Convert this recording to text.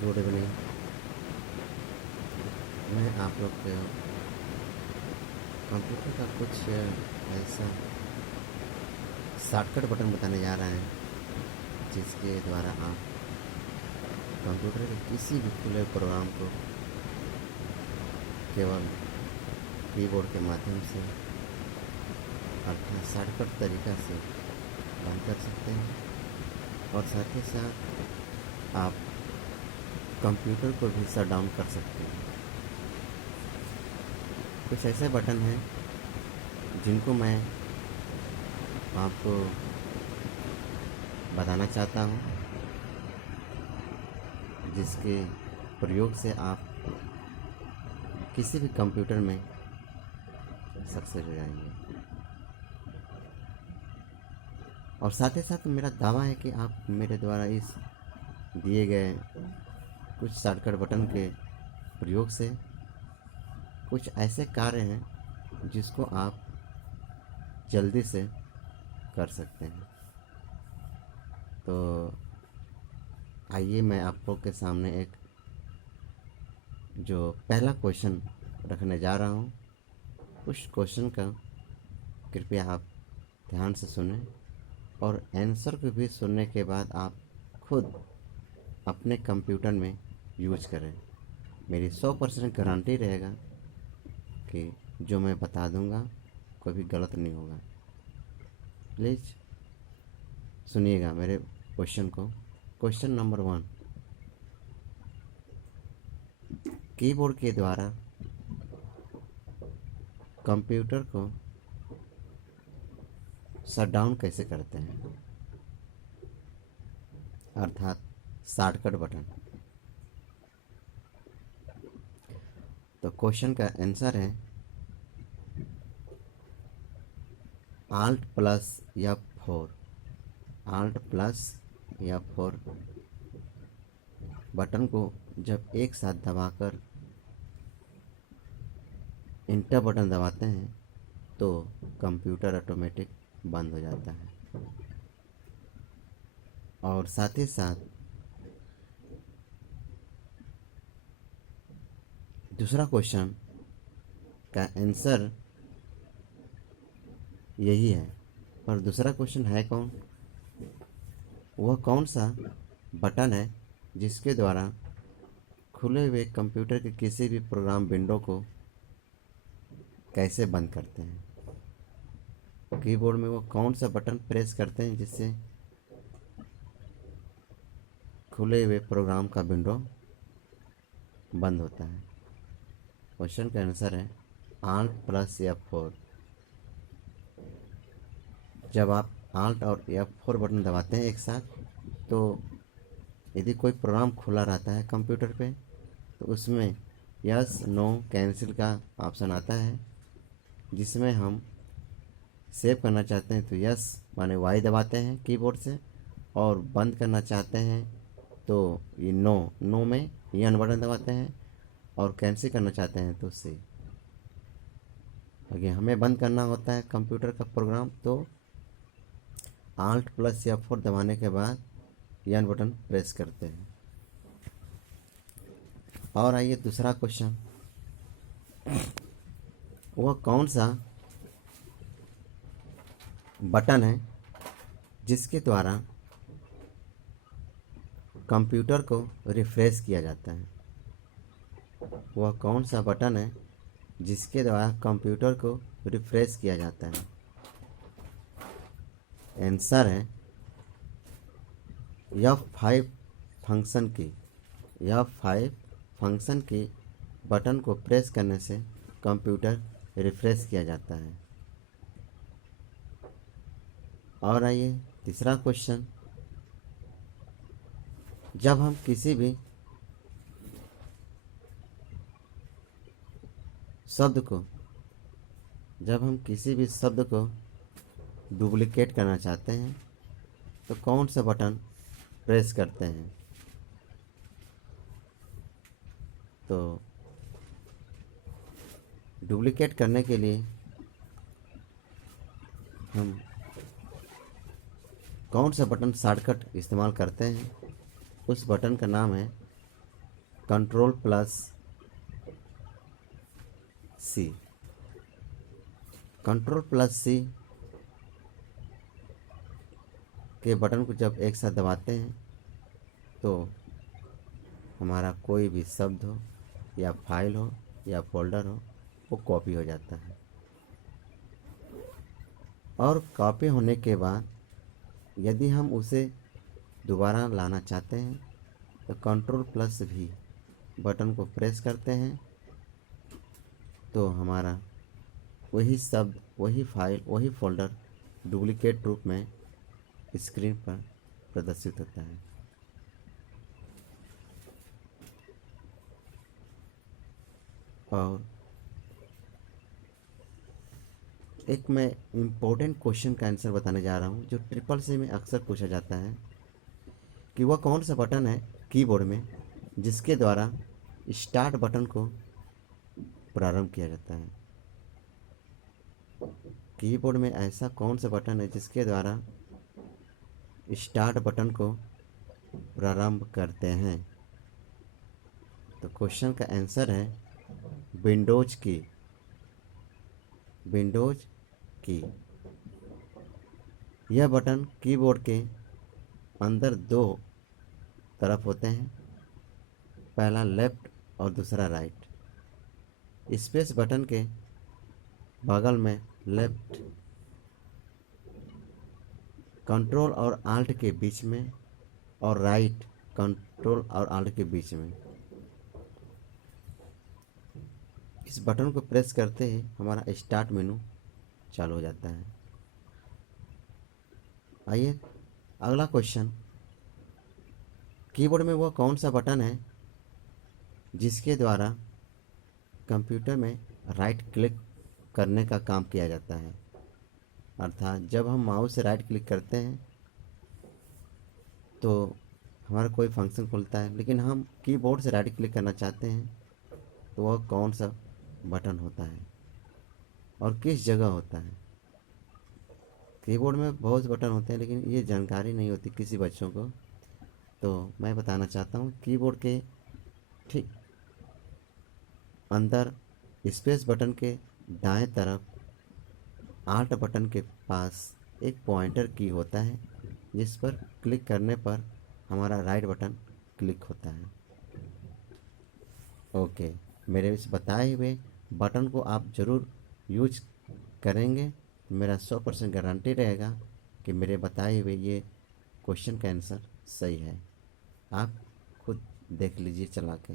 Good evening. मैं आप लोग को कंप्यूटर का कुछ ऐसा शॉर्टकट बटन बताने जा रहे हैं जिसके द्वारा आप कंप्यूटर के किसी भी खुले प्रोग्राम को केवल कीबोर्ड के माध्यम से अर्थात शॉर्टकट तरीक़ा से बंद कर सकते हैं और साथ ही साथ आप कंप्यूटर को भी शट डाउन कर सकते हैं। कुछ ऐसे बटन हैं जिनको मैं आपको बताना चाहता हूँ, जिसके प्रयोग से आप किसी भी कंप्यूटर में सक्सेस हो जाएंगे। और साथ ही साथ मेरा दावा है कि आप मेरे द्वारा इस दिए गए कुछ शॉर्टकट बटन के प्रयोग से कुछ ऐसे कार्य हैं जिसको आप जल्दी से कर सकते हैं। तो आइए मैं आप लोग के सामने एक जो पहला क्वेश्चन रखने जा रहा हूँ, उस क्वेश्चन का कृपया आप ध्यान से सुनें और आंसर को भी सुनने के बाद आप खुद अपने कंप्यूटर में यूज करें। मेरी 100% गारंटी रहेगा कि जो मैं बता दूंगा कभी गलत नहीं होगा। प्लीज़ सुनिएगा मेरे क्वेश्चन को। क्वेश्चन नंबर 1, कीबोर्ड के द्वारा कंप्यूटर को शट डाउन कैसे करते हैं, अर्थात शॉर्टकट बटन। तो क्वेश्चन का आंसर है Alt plus F4। Alt plus F4 button को जब एक साथ दबाकर इंटर बटन दबाते हैं तो कंप्यूटर ऑटोमेटिक बंद हो जाता है। और साथ ही साथ दूसरा क्वेश्चन का आंसर यही है, पर दूसरा क्वेश्चन है कौन? वह कौन सा बटन है जिसके द्वारा खुले हुए कंप्यूटर के किसी भी प्रोग्राम विंडो को कैसे बंद करते हैं? कीबोर्ड में वो कौन सा बटन प्रेस करते हैं जिससे खुले हुए प्रोग्राम का विंडो बंद होता है? क्वेश्चन का आंसर है Alt प्लस F4। जब आप Alt और F4 बटन दबाते हैं एक साथ, तो यदि कोई प्रोग्राम खुला रहता है कंप्यूटर पे तो उसमें यस नो कैंसिल का ऑप्शन आता है, जिसमें हम सेव करना चाहते हैं तो यस माने वाई दबाते हैं कीबोर्ड से, और बंद करना चाहते हैं तो ये नो में एन बटन दबाते हैं, और कैंसिल करना चाहते हैं तो सी। अगर हमें बंद करना होता है कंप्यूटर का प्रोग्राम तो Alt प्लस F4 दबाने के बाद एन बटन प्रेस करते हैं। और आइए दूसरा क्वेश्चन, वह कौन सा बटन है जिसके द्वारा कंप्यूटर को रिफ्रेश किया जाता है? वह कौन सा बटन है जिसके द्वारा कंप्यूटर को रिफ्रेश किया जाता है? आंसर है F5 फंक्शन की। F5 फंक्शन की बटन को प्रेस करने से कंप्यूटर रिफ्रेश किया जाता है। और आइए तीसरा क्वेश्चन, जब हम किसी भी शब्द को डुप्लिकेट करना चाहते हैं तो कौन सा बटन प्रेस करते हैं? तो डुप्लिकेट करने के लिए हम कौन सा बटन शॉर्टकट इस्तेमाल करते हैं? उस बटन का नाम है कंट्रोल प्लस सी। कंट्रोल प्लस सी के बटन को जब एक साथ दबाते हैं तो हमारा कोई भी शब्द हो या फाइल हो या फोल्डर हो वो कॉपी हो जाता है। और कॉपी होने के बाद यदि हम उसे दोबारा लाना चाहते हैं तो कंट्रोल प्लस भी बटन को प्रेस करते हैं तो हमारा वही शब्द, वही फाइल, वही फोल्डर डुप्लिकेट रूप में स्क्रीन पर प्रदर्शित होता है। और एक मैं इम्पोर्टेंट क्वेश्चन का आंसर बताने जा रहा हूँ जो ट्रिपल सी में अक्सर पूछा जाता है कि वह कौन सा बटन है कीबोर्ड में जिसके द्वारा स्टार्ट बटन को प्रारंभ किया जाता है। कीबोर्ड में ऐसा कौन सा बटन है जिसके द्वारा स्टार्ट बटन को प्रारंभ करते हैं? तो क्वेश्चन का आंसर है विंडोज की। विंडोज की यह बटन कीबोर्ड के अंदर दो तरफ होते हैं, पहला लेफ्ट और दूसरा राइट। स्पेस बटन के बगल में लेफ्ट, कंट्रोल और आल्ट के बीच में, और राइट कंट्रोल और आल्ट के बीच में। इस बटन को प्रेस करते ही हमारा स्टार्ट मेनू चालू हो जाता है। आइए अगला क्वेश्चन, कीबोर्ड में वह कौन सा बटन है जिसके द्वारा कंप्यूटर में राइट क्लिक करने का काम किया जाता है? अर्थात जब हम माउस से राइट क्लिक करते हैं तो हमारा कोई फंक्शन खुलता है, लेकिन हम कीबोर्ड से राइट क्लिक करना चाहते हैं तो वह कौन सा बटन होता है और किस जगह होता है? कीबोर्ड में बहुत से बटन होते हैं लेकिन ये जानकारी नहीं होती किसी बच्चों को, तो मैं बताना चाहता हूँ कीबोर्ड के ठीक अंदर स्पेस बटन के दाएं तरफ आल्ट बटन के पास एक पॉइंटर की होता है जिस पर क्लिक करने पर हमारा राइट बटन क्लिक होता है। ओके, मेरे इस बताए हुए बटन को आप ज़रूर यूज करेंगे, मेरा 100% गारंटी रहेगा कि मेरे बताए हुए ये क्वेश्चन का आंसर सही है। आप खुद देख लीजिए चला के।